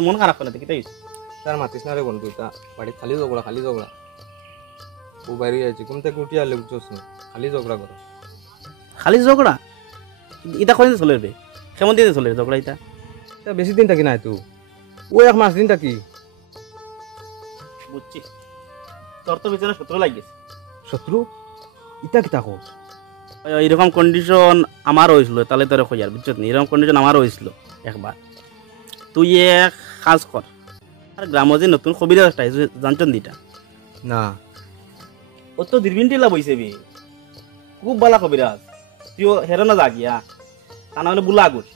তোর মন খারাপ করে কি তার মাতিস না রে বন্ধু, তা বাড়ি খালি ঝগড়া ও বাইরে যাচ্ছে কোন থেকে উঠি আলে উঠছোস না, খালি ঝগড়া করো। খালি ঝগড়া এটা কদিন চলে রে, কেমন দিনে চলে ঝগড়া এটা? তা বেশি দিন থাকি না তুই, ও 1 মাস দিন থাকি। বুঝছি, তোর তো বিছানা শত্রু লাগিয়েছে। শত্রু ইটা কিতা কোস? এইরকম কন্ডিশন আমার হয়েছিল, তাহলে তোর খোঁজার বুঝছো না, এরকম কন্ডিশন আমার হয়েছিল একবার। তুই এক কাজ কর, আর গ্রামে যে নতুন কবিরাজ একটা জানছেন দিটা না, ও তো দীর্ঘিন টিলা বইছে বে, খুব ভালো কবিরাজ। তুইও হেরো না জাগিয়া, তা না হলে বুলা আগুস,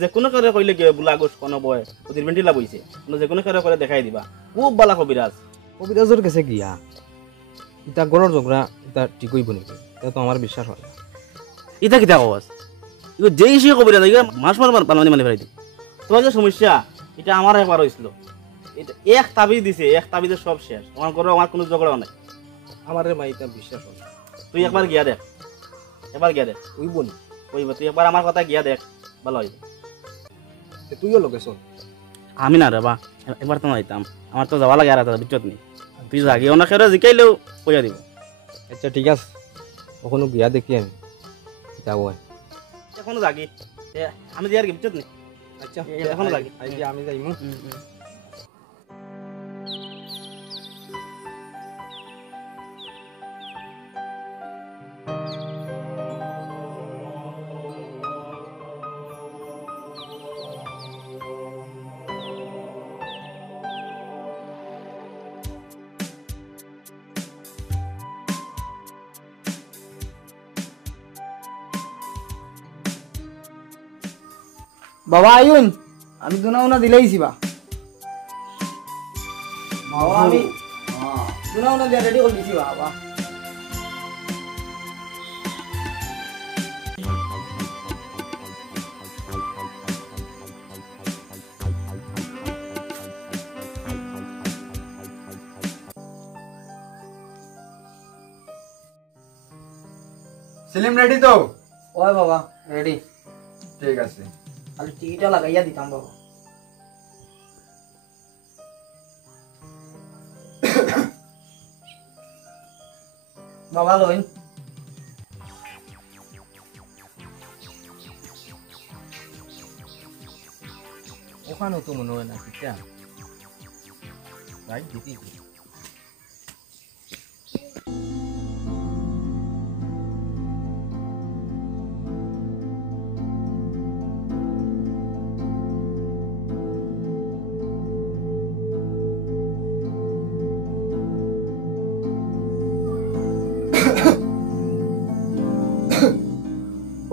যে কোনো কারে কইলে গিয়ে বুলা আগুস কোনো বয়, ও দীর্ঘিন টিলা বইছে, যে কোনো কারে করে দেখাই দিবা, খুব ভালো কবিরাজ। কবিরাজের কাছে গিয়া ইটা গড়র ঝগড়া ইটা ঠিক হইব নাকি? তা তো আমার বিশ্বাস হয় না। এটা কিতা কবাস, ইগো যেই সে কবিরাজ ইগো মাস পালানি মানে ফেলাই দি। তোমার যে সমস্যা এটা আমার একবার হয়েছিল, এটা এক তাবিজ দিছে, এক তাবিজে সব শেষ, আমার ঘরে আমার কোনো ঝগড়াও নাই। আমার মা ইটা বিশ্বাস হয় না। তুই একবার গিয়া দেখ, এবার গিয়া দেখ, ওই বোন কইব তুই একবার আমার কথা গিয়া দেখ, ভালো হইব। তুইও লোকে শোন। আমি না রে বা, একবার তো নাইতাম, আমার তো যাওয়া লাগে আর একটা বিচ্ছত নেই। তুই জাগিও না খেয়ে জিকাইলেও কইয়া দিব। আচ্ছা ঠিক আছে, ওখানে গিয়া দেখি আমি যাবো। এখনো জাগি, আমি দিয়ার কি বিচ্ছত নেই। আচ্ছা এখনো জাগি, আমি যাইমু। বাবা আইন, আমি দুনা উনা দিলেইছি বা বাবা, আমি দুনা উনা দিয়ে রেডি করে দিছি বাবা। সেলিম রেডি তো? ওই বাবা রেডি, ঠিক আছে। খালি টিকিটটা লাগাইয়া দিতাম বাবা। বাবা লইন। ওখানেও তো মনে হয় না কিটা রাইট দিতি।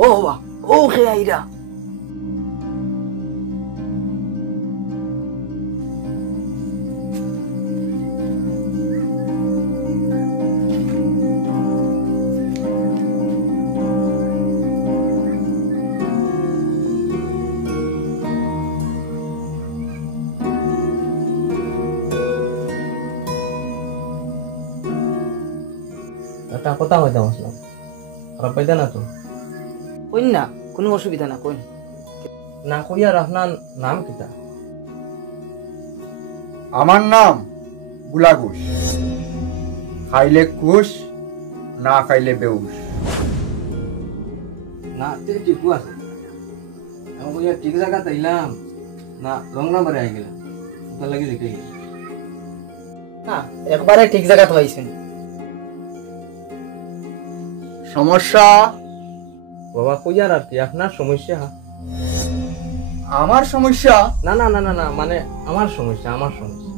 ও বাবা, ও খেয়ে আইরা একটা কথা হইতাম আসলাম, খারাপ পাইতা না তো? কইন না, কোনো অসুবিধা না, কইন। না কইয়ার আপনার নাম কিতা? আমার নাম গুলাগুশ, খাইলে কুশ, না খাইলে বেউস। না তুই ঠিকও আছে, আমি কইয়া ঠিক জায়গা তাইলাম না রং নাম্বারে আই গেলাম, তোর লাগি দেখে গেলাম। না একবারে ঠিক জায়গা তো আইছেন। সমস্যা? বাবা কইয়ার আর কি আপনার সমস্যা? আমার সমস্যা? না না না না না, মানে আমার সমস্যা, আমার সমস্যা।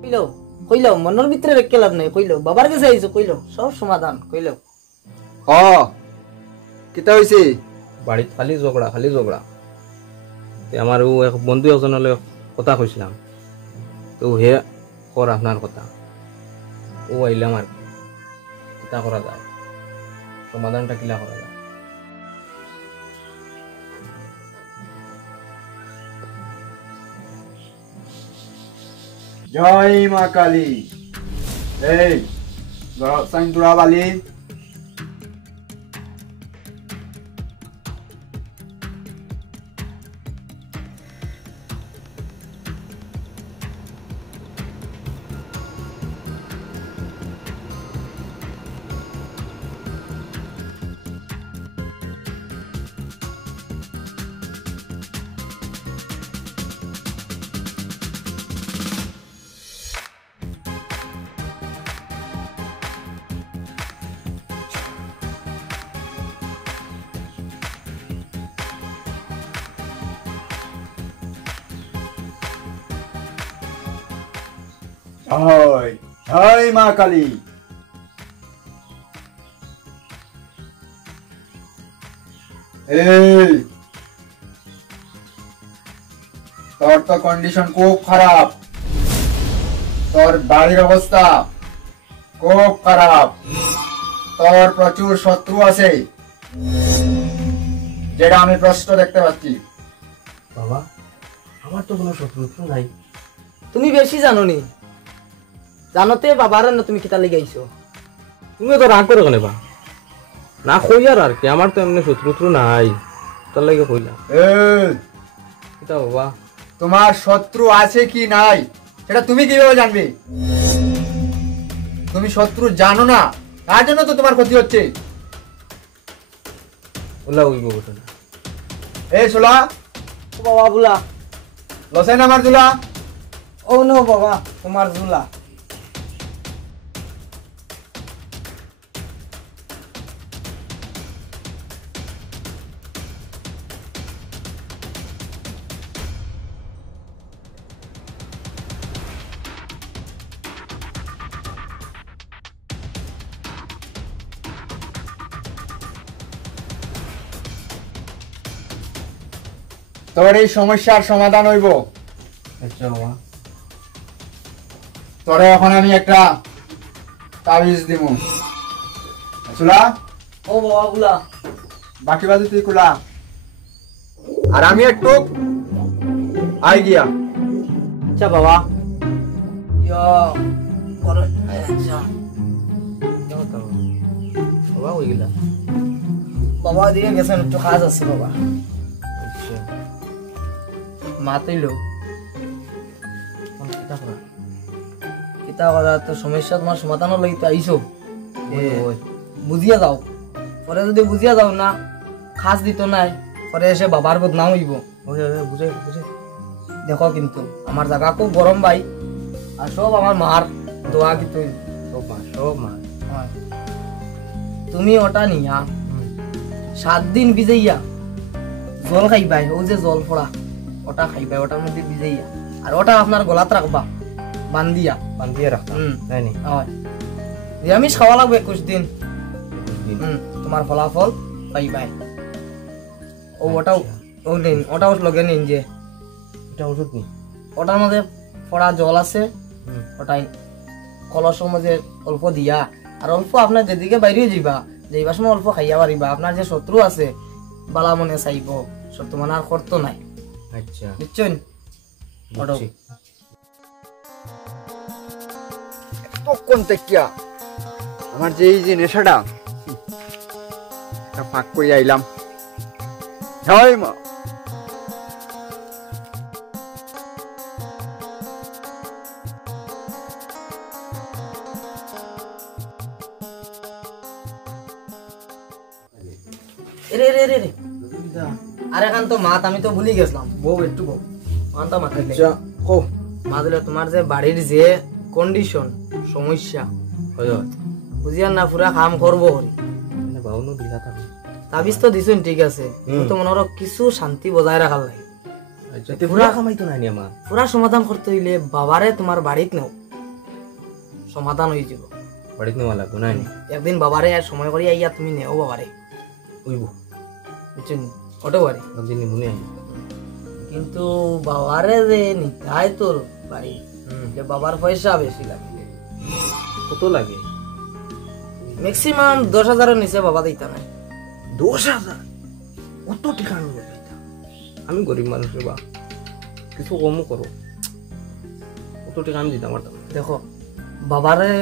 কইলো কইলো, মনের ভিতরে রেখে লাভ নাই, কইলো বাবার কাছে আইছো, কইলো সব সমাধান, কইলো। হ কিতা হইছে? বাড়িত খালি ঝগড়া। আমার ও এক বন্ধু এজনলে কথা কইছিলাম, তো হে কর আপনার কথা, ও আইলাম আর কিতা করা যায়, সমাধানটা কিলা করা যায়? জয় মা কালী। এই সাইন দুরা বালি। হয় হয় মা কালী। এই তোর তো কন্ডিশন খুব খারাপ, তোর বাড়ির অবস্থা খুব খারাপ, তোর প্রচুর শত্রু আছে, যেটা আমি প্রশ্ন দেখতে পাচ্ছি। বাবা আমার তো কোনো শত্রু নাই। তুমি বেশি জানো নি, জানোতে বাবার না তুমি কিতা লেগে আইছো। তুমি তো রাগ করে কেন বা না কই আর কি, আমার তো এমনি শত্রু নাই, তার লাগে কইলাম। এই এটা বাবা তোমার শত্রু আছে কি নাই সেটা তুমি কিভাবে জানবে? তুমি শত্রু জানো না, তার জন্য তো তোমার ক্ষতি হচ্ছে। ওলা উইব ঘটনা। এই সোলা ও বাবা বুলা, লসেন আমার দুলা। ও নো বাবা তোমার ঝুলা। তোর এই সমস্যার সমাধান হইব। আচ্ছা বাবা। তোরে এখন আমি একটা তাবিজ দিব। সোলা ও বাবা বুলা, বাকি বাজু তুই কুলা, আর আমি একটু আই গিয়া। আচ্ছা বাবা। ইয়া বড় আচ্ছা বাবা ওই গেলা। বাবা দিয়ে গেছেন, একটু কাজ আছে বাবা। আচ্ছা মা তৈলো কিতা করা? কিতা কথা, তো সমস্যা তোমার সমাধান লাগি তো আইসো। ওই বুঝিয়া যাও, পরে যদি বুঝিয়া যাও না খাস দিত নাই, পরে এসে বাবার বদনাম হইব। ওই বুঝে বুঝে। দেখো কিন্তু আমার জায়গা খুব গরম ভাই, আর সব আমার মার দোয়া কিন্তু সব মা হয়। তুমি ওটা নিয়া 7 দিন ভিজাইয়া জল খাইবাই, ও যে জল পড়া ওটা খাইবাই, ওটার মধ্যে ভিজাইয়া, আর ওটা আপনার গলাত রাখবা বান্ধিয়া। বান্ধিয়ে রাখতাম তাই নি? হয় নিরামিষ খাওয়া লাগবে 21 দিন। দিন। তোমার ফলাফল পাইবাই। ও ওটাও ও নিন, ওটাও লগে নিন যে এটা ওষুধ নি? ওটার মধ্যে পড়া জল আছে, ওটাই কলসের মধ্যে অল্প দিয়া, আর অল্প আপনার যেদিকে বাইরে যাইবার সময় অল্প খাইয়া পারিবা। আপনার যে শত্রু আছে বালা মনে চাইব, শত্রু মানে আর করতো নাই, আচ্ছা বুঝছেন? ওটাও বুঝছি। তখন দেখিয়া আমার যে এই যে নেশাটা এটা ফাঁক করে আইলাম। জয় মা। রে রে রে রে আরে কান তো মাত আমি তো ভুলি গেছিলাম। বউ একটু বউ মানটা মাথায় আচ্ছা কো। মা দিলে তোমার যে বাড়ির যে কন্ডিশন সমস্যা হয় হয়। বুঝিয়া না পুরা কাম করবো হরি। মানে বাউনো দিলা থাকি। তাবিজ তো দিছুন ঠিক আছে, কিন্তু মনে করো কিছু শান্তি বজায় রাখার লাগে। আচ্ছা তে পুরা কামাই তো নাই নি আমার। পুরা সমাধান করতে হইলে বাবারে তোমার বাড়িত নেও, সমাধান হয়ে যাব। বাড়িতে নেওয়া লাগবে নাই নি? একদিন বাবারে আর সময় করি আইয়া তুমি নেও বাবারে, উইব বুঝছেন? ওটা বাড়ি দিন মনে আই। কিন্তু বাবারে যে নিতাই তোর বাড়ি, যে বাবার পয়সা বেশি লাগে, কত লাগে? ম্যাক্সিমাম 10,000-এর নিচে বাবা দিতা নাই। 10,000? কত টাকা আমি বলতাম? আমি গরিব মানুষ বা কিছু কমও করো। কত টাকা আমি দিতাম পারতাম না। দেখো বাবারে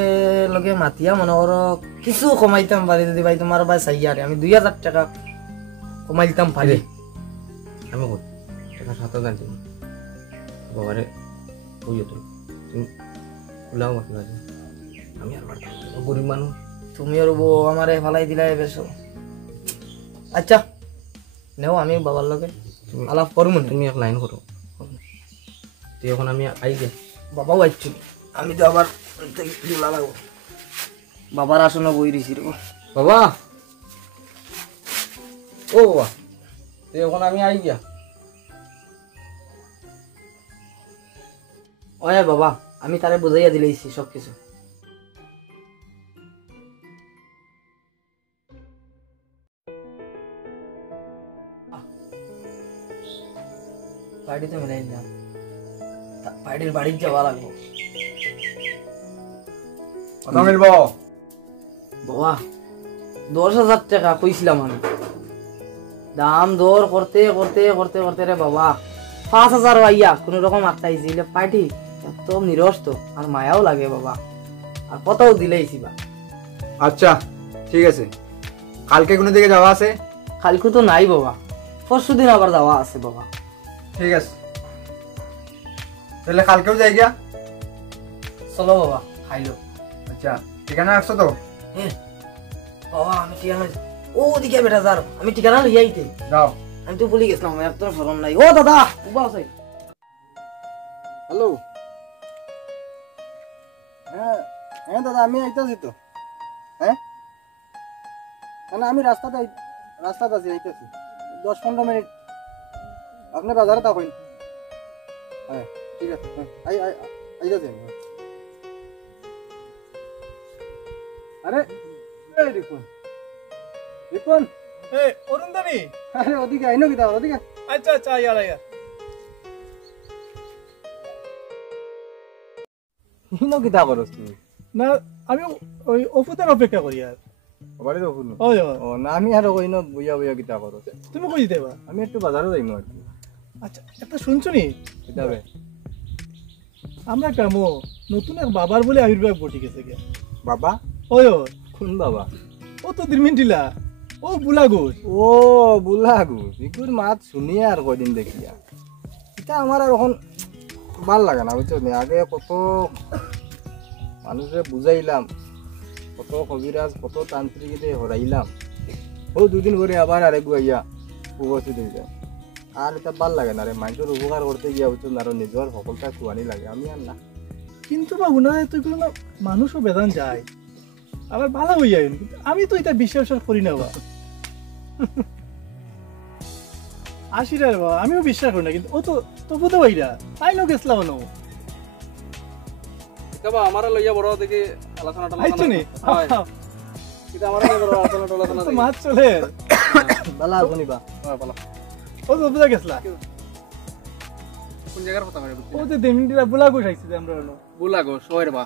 লগে মাতিয়া মনে করো কিছু কমাইতাম পারি, যদি ভাই তোমার ভাই চাইয়ারে আমি 2,000 টাকা কমাই দিতাম পারি। আমি কত টাকা 7,000 দিন বাবারে কইও তুমি খোলাও মাতি বাজে আমি আর পারতাম না। গরিব মানুষ তুমি আর বউ আমারে ফালাই দিলাই বেশো। আচ্ছা নেও, আমি বাবার লগে আলাপ করবো না। তুমি এক লাইন করো তো এখন আমি আই গে। বাবাও আসছিল, আমি তো আবার ঝোলা লাগবো। বাবার আসনে বই দিছি রে। বাবা ও বাবা তো এখন আমি আই গিয়া। ওয়ে বাবা আমি তারে বুঝাইয়া দিলেইছি সব কিছু। বাড়িতে মিলাই দিলাম, বাড়ির বাড়ির যাওয়া লাগবো। কথা মিলব বাবা 10,000 টাকা কইছিলাম আমি, দাম দর করতে করতে করতে করতে রে বাবা 5,000 আইয়া কোন রকম আটকাইছিল পার্টি। এত নিরস তো, আর মায়াও লাগে বাবা, আর কতও দিলেইছি বা। আচ্ছা ঠিক আছে, কালকে কোনো দিকে যাওয়া আছে? কালকে তো নাই বাবা, পরশু দিন আবার যাওয়া আছে বাবা। ঠিক আছে, তাহলে কালকেও যাই গিয়া। চলো বাবা খাইলো। আচ্ছা ঠিকানা রাখছো তো? বাবা আমি ঠিকানা, ও দিকে বেটা যার, আমি ঠিকানা লইয়া আইতে। যাও। আমি তো ভুলে গেছিলাম, আমার একদম স্মরণ নাই। ও দাদা উবা আছে। হ্যালো, হ্যাঁ হ্যাঁ দাদা আমি আইতাছি তো। হ্যাঁ না আমি রাস্তাতে আছি, আইতাছি 10-15 মিনিট। আপনি বাজারে থাকুন। হ্যাঁ ঠিক আছে, হ্যাঁ আইতাছি আমি। আরে এই রিপন, রিপন এই অরুণদানি, আরে ওদিকে আইনো কিতা, ওদিকে। আচ্ছা আচ্ছা আয়া আয়া। হিনো কিতা করস তুই? না আমি ওই অপুতের অপেক্ষা করি আর। বাড়ি তো শুনো। ওই ও না আমি আর কইনো বুইয়া বুইয়া কিতা করস। তুমি কই দেবা? আমি একটু বাজারে যাইমু আর কি। আচ্ছা একটা শুনছো নি, কিতাবে আমরা কামো নতুন এক বাবার বলে আবির্ভাব ঘটি গেছে গে। বাবা? ওই কোন বাবা? ও তো দিরমিন্টিলা, ও বুলা ঘোষ। ও বুলাগু ইকুর মাত শুনিয়ে আর কয়দিন দেখিয়া এটা আমার আর এখন ভাল লাগে না বুঝছো নি। আগে কত মানুষে বুঝাইলাম, কত কবিরাজ কত তান্ত্রিকতে হরাইলাম, ও দুদিন করে আবার আরেক আইয়া উপস্থিত হয়ে যায়। আর এটা ভাল লাগে না রে, মানুষের উপকার করতে গিয়া বুঝছো না, আর নিজের সফলতা খুয়ানি লাগে। আমি আর না। কিন্তু বা উনারা তো এগুলো না, মানুষও বেদান যায় আবার ভালো হইয়া, কিন্তু আমি তো এটা বিশ্বাস করি না বা। আসিরা রে বাবা, আমিও বিশ্বাস করি না, কিন্তু ও তো তবু তো ভাইরা আইনো গেছিলাম না। কেবা আমারে লইয়া বড় দেখি আলোচনা আইছো নি? কিন্তু আমারে লইয়া বড় আলোচনা তো মাছ চলে। ভালো আছো নি বা? বলো ও তো বুঝা গেছলা, কোন জায়গার কথা ও যে দেমিন্টিরা বুলা ঘোষ আইছে যে আমরা হলো। বুলা গো শোয়ের বা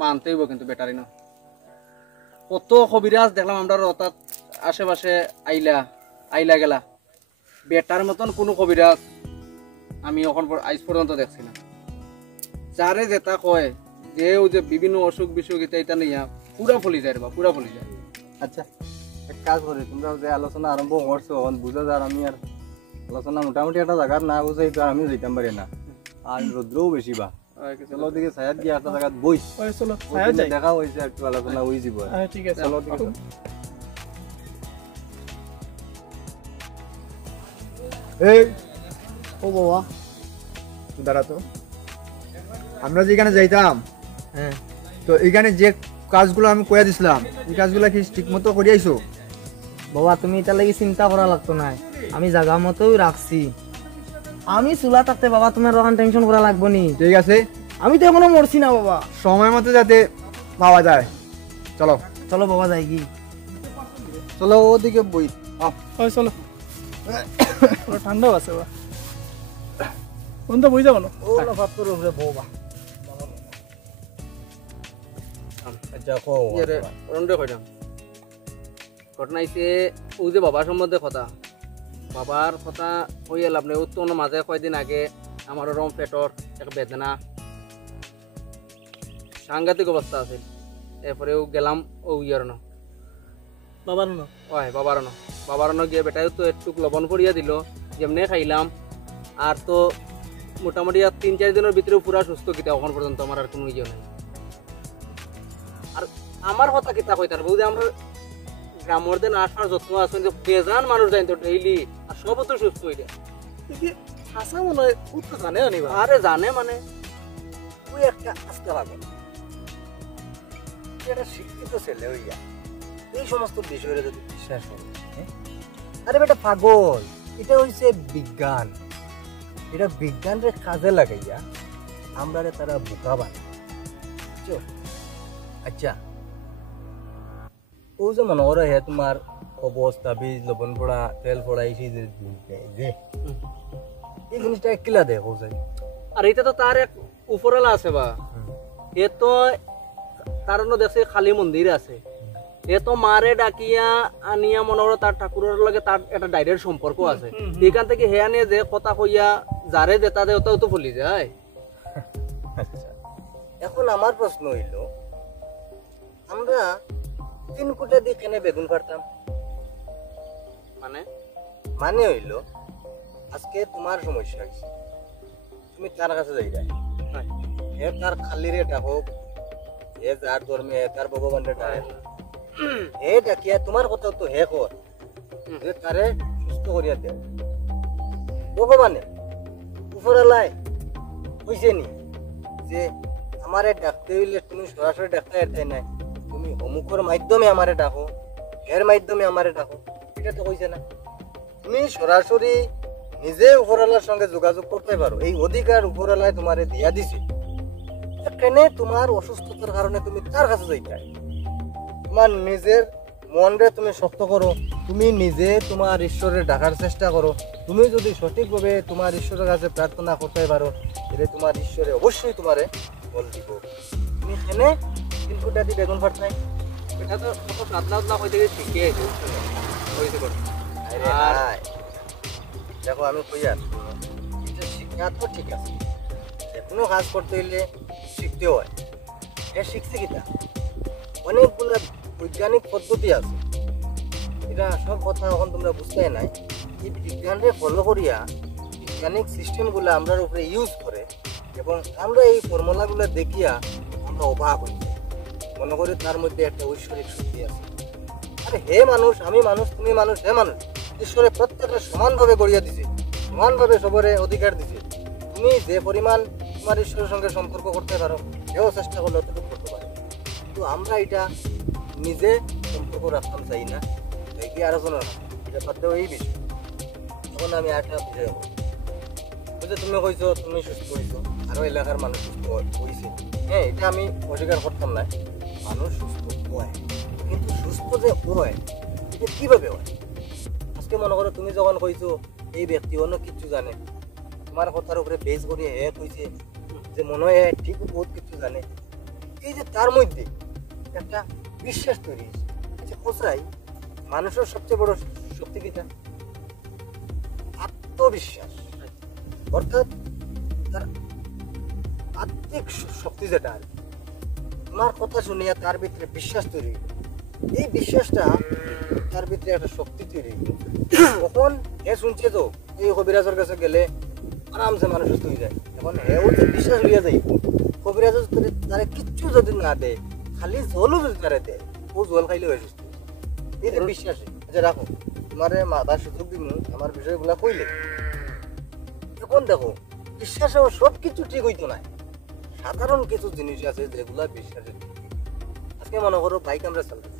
মানতেই হইব, কিন্তু ব্যাটারি না। কত কবিরাজ দেখলাম আমরা অর্থাৎ আশেপাশে আইলা গেলা, বেটার মতন কোনো কবিরাজ আমি এখন আজ পর্যন্ত দেখছি না। যারে যেটা কয় যে বিভিন্ন অসুখ বিসুখ এটা নিয়া পুরা ফলি যায় রে বা, পুরা ফলি যায়। আচ্ছা এক কাজ করি, তোমরা যে আলোচনা আরম্ভ করছো এখন বুঝা যার, আমি আর আলোচনা মোটামুটি একটা জায়গার না বুঝাই তো আমি যাইতাম পারি না। আর রৌদ্রও বেশি বা, চলো দিকে ছায়াত গিয়ে একটা জায়গায় বই ওই চলো ছায়া যাই। দেখা হয়েছে, একটু আলোচনা হয়ে যাব। ঠিক আছে চলো দিকে এই ও বাবা। দাঁড়াতো, আমরা যেখানে যাইতাম হ্যাঁ তো এখানে যে কাজগুলো আমি কইয়া দিছিলাম, এই কাজগুলো কি ঠিক মতো করে আইছো? বাবা তুমি এটা লাগি চিন্তা করা লাগতো না, আমি জায়গা মতোই রাখছি। আমি চুলা থাকতে বাবা তোমার ওখান টেনশন করা লাগবো নি। ঠিক আছে, আমি তো এখনো মরছি না বাবা। সময় মতো যাতে পাওয়া যায়। চলো চলো বাবা যাই কি। চলো ওদিকে বই। ওই চলো, পুরো ঠান্ডাও আছে বা, কোনটা বই যাবো না। ও না ভাত করে উপরে বউ বা। আচ্ছা কো রন্ডে কইলাম ঘটনা হইছে ও যে বাবার সম্বন্ধে কথা, বাবার কথা হয়ে লাভ নেই। ও তো মাঝে কয়দিন আগে আমার ওরম পেটর এক বেদনা, সাংঘাতিক অবস্থা আছে। এরপরেও গেলাম ও ইয়ার ন বাবার না ওই বাবার ন গিয়ে বেটাও তো একটু লবণ করিয়া দিল, যেমনে খাইলাম। আর তো মোটামুটি 3-4 দিনের ভিতরে পুরা সুস্থ, কিতা এখন পর্যন্ত আমার আর কোনো ইয়ে নাই। আর আমার কথা কিতা কই তার বৌদি, আমরা গ্রামের দিন আসার যত্ন আছেন যে বেজান মানুষ যাই তো ডেইলি, আর সব তো সুস্থ হইয়া। হাসা মনে হয় ও তো জানে আনিবা। আরে জানে মানে তুই একটা আস্তে লাগো, এটা শিক্ষিত ছেলে হইয়া এই সমস্ত বিষয়ে যদি বিশ্বাস করে, আরে বেটা পাগল, এটা হইছে বিজ্ঞান। এটা বিজ্ঞানরে কাজে লাগাইয়া আমরা তারা বোকা বানায় বুঝছো? আচ্ছা ও যে মনে করো হে তোমার অবস্থা বীজ লবণ পড়া তেল পড়া এই সেই যে এই জিনিসটা কিলা দেয় ও যাই আর এটা তো তার এক উপরওয়ালা আছে বা এ তো তার অন্য দেখছে খালি মন্দির আছে এ তো মারে ডাকিয়া আনিয়া মনে করো তার ঠাকুরের লগে তার একটা ডাইরেক্ট সম্পর্ক আছে এখান থেকে হে আনিয়ে যে কথা কইয়া যারে দেতা দে ওটাও তো ফলি যায়। আচ্ছা এখন আমার প্রশ্ন হইল আমরা 3 কোটা দিয়ে কেন বেগুন পারতাম? মানে মানে হইল আজকে তোমার সমস্যা হয়েছে তুমি তার কাছে যাইবা হে তার খালি রে ডাক হে যার ধর্মে হে তার ভগবান রে ডাক হে ডাকিয়া তোমার কথা তো হে কর যে তারে সুস্থ করিয়া দে ভগবানে উপরালায় হইছে নি যে আমারে ডাকতে হইলে তুমি সরাসরি ডাকতে এরতাই নাই তুমি অমুকর মাধ্যমে আমারে ডাকো এর মাধ্যমে আমারে ডাকো এটা তো কইছে না তুমি সরাসরি নিজে উপরওয়ালার সঙ্গে যোগাযোগ করতে পারো এই অধিকার উপরওয়ালায় তোমারে দিয়া দিছে কেন তোমার অসুস্থতার কারণে তুমি তার কাছে যাইতে তোমার নিজের মনরে তুমি শক্ত করো তুমি নিজে তোমার ঈশ্বরের ডাকার চেষ্টা করো তুমি যদি সঠিকভাবে তোমার ঈশ্বরের কাছে প্রার্থনা করতে পারো তাহলে তোমার ঈশ্বরে অবশ্যই তোমারে বল দিব তুমি এখানে 3 কোটা দিয়ে বেগুন ফাট নাই এটা তো কত সাদলা হইতে গেছে শিখে হইতে পারে আরে হাই দেখো আমি কই আর এটা শিক্ষা তো ঠিক আছে যে কোনো কাজ করতে হইলে শিখতে হয় এ শিখছে কিটা অনেকগুলো বৈজ্ঞানিক পদ্ধতি আছে এটা সব কথা এখন তোমরা বুঝতে নাই এই বিজ্ঞানকে ফলো করিয়া বৈজ্ঞানিক সিস্টেমগুলো আমরার উপরে ইউজ করে এবং আমরা এই ফর্মুলাগুলো দেখিয়া আমরা অবাক হই মনে করি তার মধ্যে একটা ঐশ্বরিক শক্তি আছে আরে হে মানুষ আমি মানুষ তুমি মানুষ হে মানুষ ঈশ্বরে প্রত্যেকটা সমানভাবে গড়িয়া দিছে সমানভাবে সবরে অধিকার দিছে তুমি যে পরিমাণ তোমার ঈশ্বরের সঙ্গে সম্পর্ক করতে পারো সেও চেষ্টা করলে অতটুকু করতে পারো কিন্তু আমরা এটা নিজে সম্পর্ক রাখতাম চাই না তাই কি আরো শোনো এটা বাদেও এই বিষয় তখন আমি একটা বিষয় হবো বুঝলে তুমি কইছো তুমি সুস্থ হইছো আরো এলাকার মানুষ সুস্থ হয়েছে হ্যাঁ এটা আমি অস্বীকার করতাম না মানুষ সুস্থ হয় কিন্তু সুস্থ যে হয় এটা কিভাবে হয় আজকে মনে করো তুমি যখন কইছো এই ব্যক্তি অন্য কিছু জানে তোমার কথার উপরে বেস করে হে কইছে যে মনে হয় ঠিক বহুত কিছু জানে এই যে তার মধ্যে একটা বিশ্বাস তৈরি হয়েছে আচ্ছা কোথায় মানুষের সবচেয়ে বড় শক্তি কিটা আত্মবিশ্বাস অর্থাৎ তার আত্মিক শক্তি যেটা আর তোমার কথা শুনিয়া তার ভিতরে বিশ্বাস তৈরি হইল এই বিশ্বাসটা তার ভিতরে একটা শক্তি তৈরি হইল তখন হে শুনছে তো এই কবিরাজের কাছে গেলে আরামসে মানুষ সুস্থ হয়ে যায় এখন হেও যে বিশ্বাস হইয়া যায় কবিরাজ তারা কিচ্ছু যদি না দেয় খালি জলও যদি তারা দেয় ও জল খাইলে হয়ে সুস্থ এই যে বিশ্বাস আচ্ছা রাখো তোমার মাথার সুযোগ দিব আমার বিষয়গুলা কইলে এখন দেখো বিশ্বাসে সব কিছু ঠিক হইতো না সাধারণ কিছু জিনিস আছে যেগুলা বিশ্বাসের আজকে মনে করো বাইক আমরা চালাই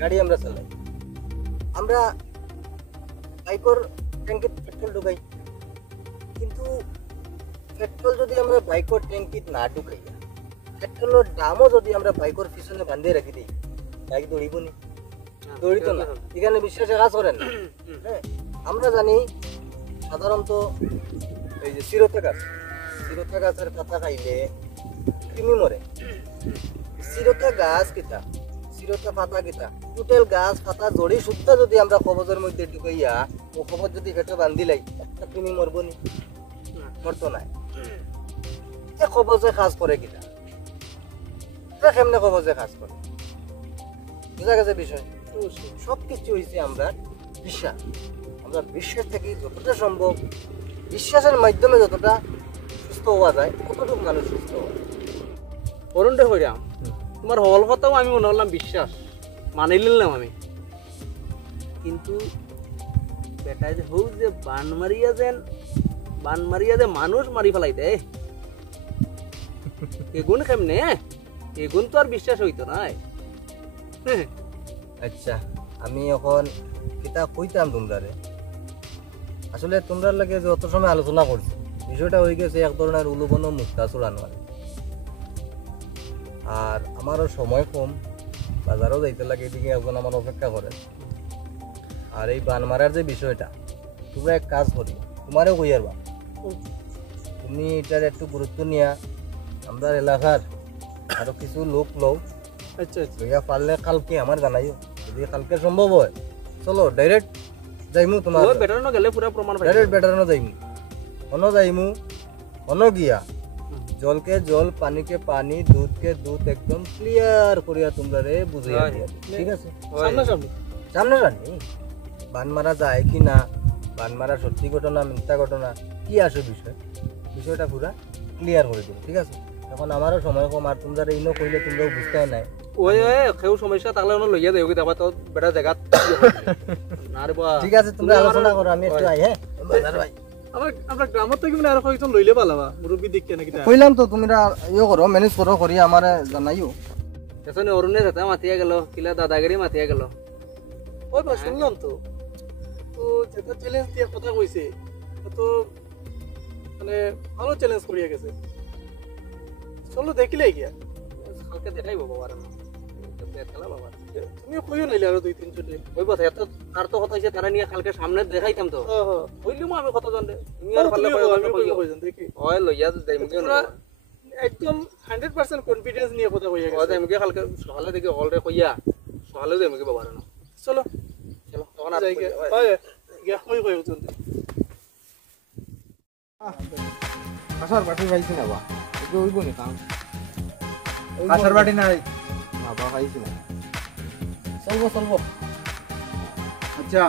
গাড়ি আমরা চালাই আমরা বাইকের ট্যাঙ্কে পেট্রোল ঢুকাই কিন্তু পেট্রোল যদি আমরা বাইকের ট্যাঙ্কিত না ঢুকাই পেট্রোলের দামও যদি আমরা বাইকের পিছনে বাঁধিয়ে রাখি দিই বাইক দৌড়িব নি দৌড়িত না এখানে বিশ্বাসে কাজ করেন না হ্যাঁ আমরা জানি সাধারণত এই যে চিরতা গাছের পাতা খাইলে কৃমি মরে চিরতা গাছ কিতা চিরতা পাতা কিতা টোটাল গাছ পাতা জড়ি সুদ্ধা যদি আমরা কবজের মধ্যে ঢুকাইয়া ও কবজ যদি পেটে বান্ধিলাই একটা কৃমি মরব নি মরতো নাই কবজে কাজ করে কিতা কেমনে কবজে কাজ করে বুঝা গেছে বিষয় সব কিছু হয়েছে আমরা বিশ্বাস আমরা বিশ্বাস থেকে যতটা সম্ভব বিশ্বাসের মাধ্যমে যতটা সুস্থ হওয়া যায় ততটুকু মানুষ সুস্থ হয় অরুণটা হইরাম তোমার হল কথাও আমি মনে করলাম বিশ্বাস মানি নিলাম আমি কিন্তু বেটায় যে হোক যে বান মারিয়া যে মানুষ মারি ফেলাই দেয় এগুন কেমনে এগুন তো আর বিশ্বাস হইতো নাই আচ্ছা আমি এখন কিতা কইতাম তোমরা আসলে তোমরা লাগে যে অত সময় আলোচনা করছি বিষয়টা হয়ে গেছে এক ধরনের উলুবন মুক্তা চূড়ানো আর আমারও সময় কম, বাজারও যাইতে লাগে, এদিকে একজন আমার অপেক্ষা করে। আর এই বান মারার যে বিষয়টা, তোমরা এক কাজ করি, তোমারও কই আর তুমি এটার একটু গুরুত্ব নিয়া আমরা এলাকার আরো কিছু লোক লও, আচ্ছা আচ্ছা লইয়া পারলে কালকে আমার জানাইও, যদি কালকে সম্ভব হয় চলো ডাইরেক্ট যাইমু, তোমার ওই বেটারনো গেলে পুরা প্রমাণ পাই ডাইরেক্ট বেটারানো যাইমু, অন যাইমু, অন গিয়া জলকে জল, পানিকে পানি, দুধকে দুধ একদম ক্লিয়ার করিয়া তোমরা রে বুঝাইয়া দিয়া দিই। ঠিক আছে? সামনে সামনে সামনে জানি বান মারা যায় কি না, বান মারা সত্যি ঘটনা মিথ্যা ঘটনা কি আসে বিষয়টা পুরা ক্লিয়ার করে দিব। ঠিক আছে? এখন আমারও সময় কম, আর তোমরা এই কইলে তোমরাও বুঝতে নাই। ওই কেউ সমস্যা থাকলে ওনো লইয়া দেও কি তারপর তো বেটা জায়গা না রে বা ঠিক আছে, তোমরা আলোচনা করো, আমি একটু আই। হ্যাঁ বাজার ভাই, আমরা গ্রামত থেকে মানে আর কয়েকজন লইলে পালাবা মুরব্বী দেখতে নাকি কইলাম তো তোমরা ইয়ে করো, ম্যানেজ করো, করি আমারে জানাইও। এসনে অরুণে যেতে মাতিয়া গেল, কিলা দাদাগিরি মাতিয়া গেল। ওই বা শুনলাম তো, তো যেটা চ্যালেঞ্জ দিয়ে কথা কইছে তো মানে ভালো চ্যালেঞ্জ করিয়া গেছে, চলো দেখিলে গিয়া কালকে দেখাই বাবা আর খেলা বাবা তুমি কইও নাইলে আরো 2-3 জন। ওই কথা এত আর তো কথা হইছে তারা নিয়ে কালকে সামনে দেখাইতাম তো হ্যাঁ হ্যাঁ কইলিমু আমি কত জানলে তুমি আর আর পারলে আমি কইও দেখি ওই লইয়া যাইমু কেন তোমরা একদম 100% কনফিডেন্স নিয়ে কথা কইয়া ওই গেছে। যাইমু কে কালকে সকালে দেখি অলরে কইয়া সকালে যাইমু কে বাবা না চলো চলো তখন আর যাই গিয়া হয় গিয়া কই ওজন কাঁসার বাটি পাইছি না বা, ওই ওইব নি কাম কাঁসার বাটি নাই। না বা খাইছি না চলবো আচ্ছা,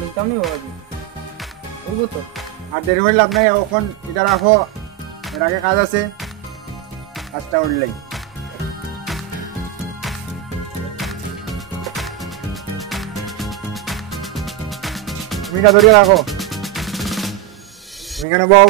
লিখতাম নি বাবা ওইব তো। আর দেরি হইলে লাভ নাই, এখন এটা রাখো, এর আগে কাজ আছে, কাজটা উঠলেই। তুমি না ধরিয়ে রাখো, তুমি কেন বউ